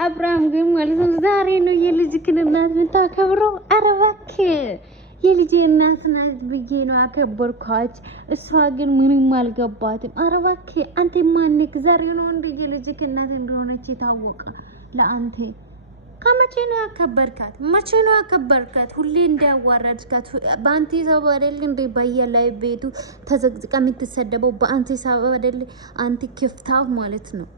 አብርሃም ግን ማለት ነው ዛሬ ነው የልጅክን እናት የምታከብረው። ኧረ እባክህ የልጄ እናት ናት ብዬ ነው አከበርኳት። እሷ ግን ምንም አልገባትም። ኧረ እባክህ አንተ ማንክ ዛሬ ነው እንደ የልጅክ እናት እንደሆነች የታወቀ ለአንተ ከመቼ ነው ያከበርካት? መቼ ነው ያከበርካት? ሁሌ እንዲያዋረድካት በአንተ ሰበብ አይደል እንደ በየላይ ቤቱ ተዘግዝቃ የምትሰደበው በአንተ ሰበብ አይደል? አንተ ክፍታፍ ማለት ነው።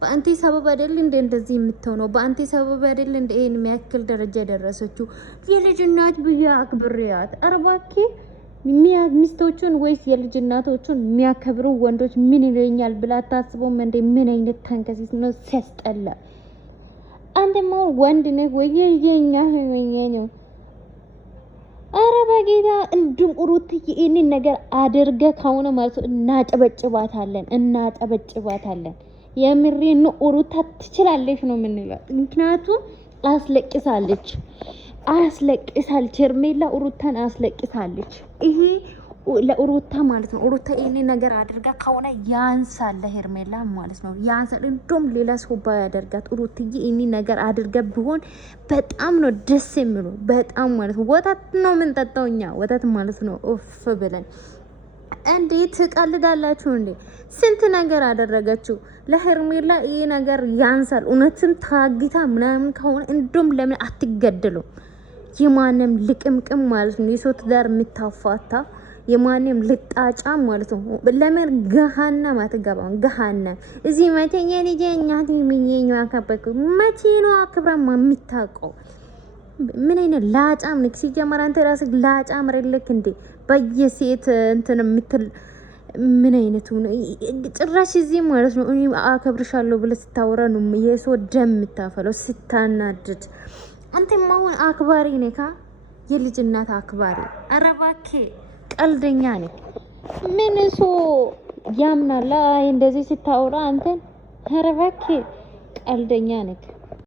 በአንተ ሰበብ አይደል እንደ እንደዚህ የምትሆነው? በአንተ ሰበብ አይደል እንደ ይሄን የሚያክል ደረጃ የደረሰችው? የልጅ እናት ብዬ አክብሬያት። ኧረ እባክህ ሚስቶቹን ወይስ የልጅ እናቶቹን የሚያከብሩ ወንዶች ምን ይለኛል ብላ ታስበውም እንደ ምን አይነት ተንከሲስ ነው ሲያስጠላ። አንተማ ወንድ ነህ ወይ የኛ ሆኜ ነው? አረ በጌታ እንድም ሩት ይሄንን ነገር አድርገ ከሆነ ማለት እናጨበጭባታለን። የምሬን ነው። ሩታ ትችላለች ነው የምንለው። ምክንያቱም አስለቅሳለች። ሄርሜላ ሩታን አስለቅሳለች። ይሄ ለሩታ ማለት ነው። ሩታ ይሄን ነገር አድርጋ ከሆነ ያንሳል ለሄርሜላ ማለት ነው። ያንሳል። እንደውም ሌላ ሰው ባያደርጋት ሩትዬ ይሄን ነገር አድርጋ ቢሆን በጣም ነው ደስ የሚለው። በጣም ማለት ነው። ወተት ነው የምንጠጣው እኛ ወተት ማለት ነው። ኡፍ ብለን እንዴት ትቀልዳላችሁ እንዴ? ስንት ነገር አደረገችው ለሄርሜላ። ይሄ ነገር ያንሳል። እውነትም ታግታ ምናምን ከሆነ እንደውም ለምን አትገደሉም? የማንም ልቅምቅም ማለት ነው የሰው ትዳር የምታፋታ የማንም ልጣጫ ማለት ነው። ለምን ገሃነም አትገባም? ገሃነም እዚህ መተኛ ልጅኛ ምኝኛ አከበኩ መቼ ነው አክብራማ የምታውቀው? ምን አይነት ላጫም ነክ? ሲጀመር አንተ ራስህ ላጫም አይደለክ እንዴ? በየሴት እንትን የምትል ምን አይነቱ ነው? ጭራሽ እዚህ ማለት ነው እኔ አከብርሻለሁ ብለህ ስታወራ ነው የሰው ደም የምታፈለው ስታናድድ። አንተማ አሁን አክባሪ ነካ፣ የልጅ እናት አክባሪ። ኧረ እባክህ ቀልደኛ ነህ። ምን ሰው ያምናል እንደዚህ ስታወራ አንተን? ኧረ እባክህ ቀልደኛ ነህ።